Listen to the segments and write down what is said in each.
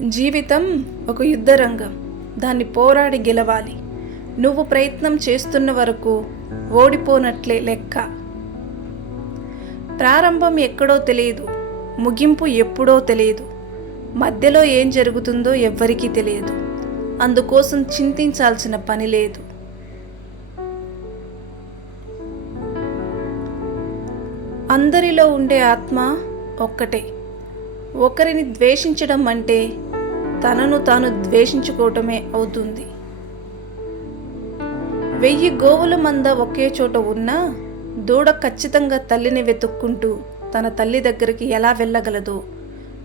జీవితం ఒక యుద్ధరంగం. దాన్ని పోరాడి గెలవాలి. నువ్వు ప్రయత్నం చేస్తున్న వరకు ఓడిపోనట్లే లెక్క. ప్రారంభం ఎక్కడో తెలియదు, ముగింపు ఎప్పుడో తెలియదు, మధ్యలో ఏం జరుగుతుందో ఎవ్వరికీ తెలియదు. అందుకోసం చింతించాల్సిన పని లేదు. అందరిలో ఉండే ఆత్మ ఒక్కటే. ఒకరిని ద్వేషించడం అంటే తనను తాను ద్వేషించుకోవటమే అవుతుంది. 1000 గోవుల మంద ఒకే చోట ఉన్నా దూడ ఖచ్చితంగా తల్లిని వెతుక్కుంటూ తన తల్లి దగ్గరికి ఎలా వెళ్ళగలదో,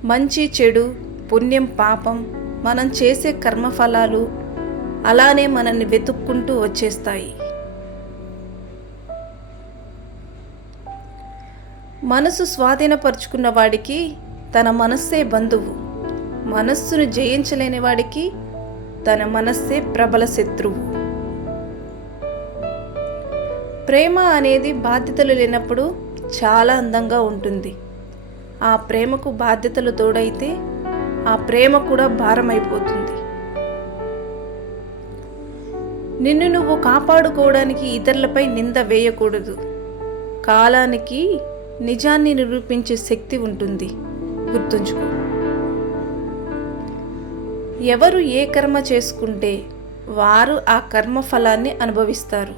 మంచి చెడు, పుణ్యం పాపం, మనం చేసే కర్మఫలాలు అలానే మనల్ని వెతుక్కుంటూ వచ్చేస్తాయి. మనసు స్వాధీనపరుచుకున్న వాడికి తన మనస్సే బంధువు. మనస్సును జయించలేని వాడికి తన మనస్సే ప్రబల శత్రువు. ప్రేమ అనేది బాధ్యతలు లేనప్పుడు చాలా అందంగా ఉంటుంది. ఆ ప్రేమకు బాధ్యతలు తోడైతే ఆ ప్రేమ కూడా భారమైపోతుంది. నిన్ను నువ్వు కాపాడుకోవడానికి ఇతరులపై నింద వేయకూడదు. కాలానికి నిజాన్ని నిరూపించే శక్తి ఉంటుంది, గుర్తుంచుకో. ఎవరు ఏ కర్మ చేసుకుంటే వారు ఆ కర్మ ఫలాన్ని అనుభవిస్తారు.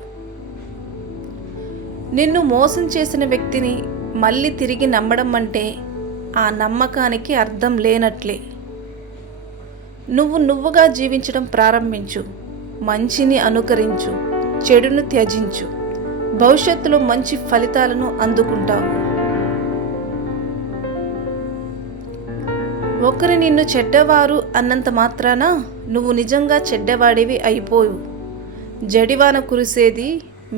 నిన్ను మోసం చేసిన వ్యక్తిని మళ్ళీ తిరిగి నమ్మడం అంటే ఆ నమ్మకానికి అర్థం లేనట్లే. నువ్వుగా జీవించడం ప్రారంభించు. మంచిని అనుకరించు, చెడును త్యజించు. భవిష్యత్తులో మంచి ఫలితాలను అందుకుంటావు. ఒకరు నిన్ను చెడ్డవారు అన్నంత మాత్రాన నువ్వు నిజంగా చెడ్డవాడివి అయిపోవు. జడివాన కురిసేది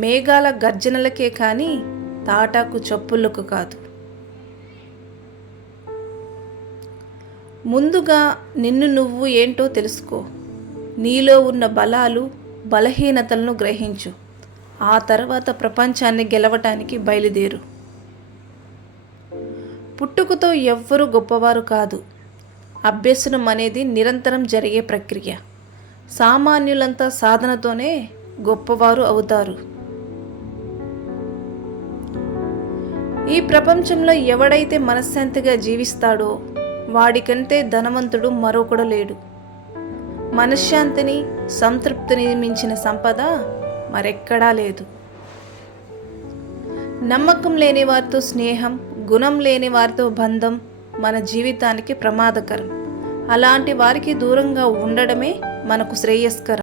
మేఘాల గర్జనలకే కానీ తాటాకు చప్పుళ్లకు కాదు. ముందుగా నిన్ను నువ్వు ఏంటో తెలుసుకో. నీలో ఉన్న బలాలు, బలహీనతలను గ్రహించు. ఆ తర్వాత ప్రపంచాన్ని గెలవటానికి బయలుదేరు. పుట్టుకతో ఎవ్వరూ గొప్పవారు కాదు. అభ్యసనం అనేది నిరంతరం జరిగే ప్రక్రియ. సామాన్యులంతా సాధనతోనే గొప్పవారు అవుతారు. ఈ ప్రపంచంలో ఎవడైతే మనశ్శాంతిగా జీవిస్తాడో వాడికంటే ధనవంతుడు మరొకడు లేడు. మనశ్శాంతిని, సంతృప్తిని మించిన సంపద మరెక్కడా లేదు. నమ్మకం లేని వారితో స్నేహం, గుణం లేని వారితో బంధం మన జీవితానికి ప్రమాదకరం. అలాంటి వారికి దూరంగా ఉండడమే మనకు శ్రేయస్కరం.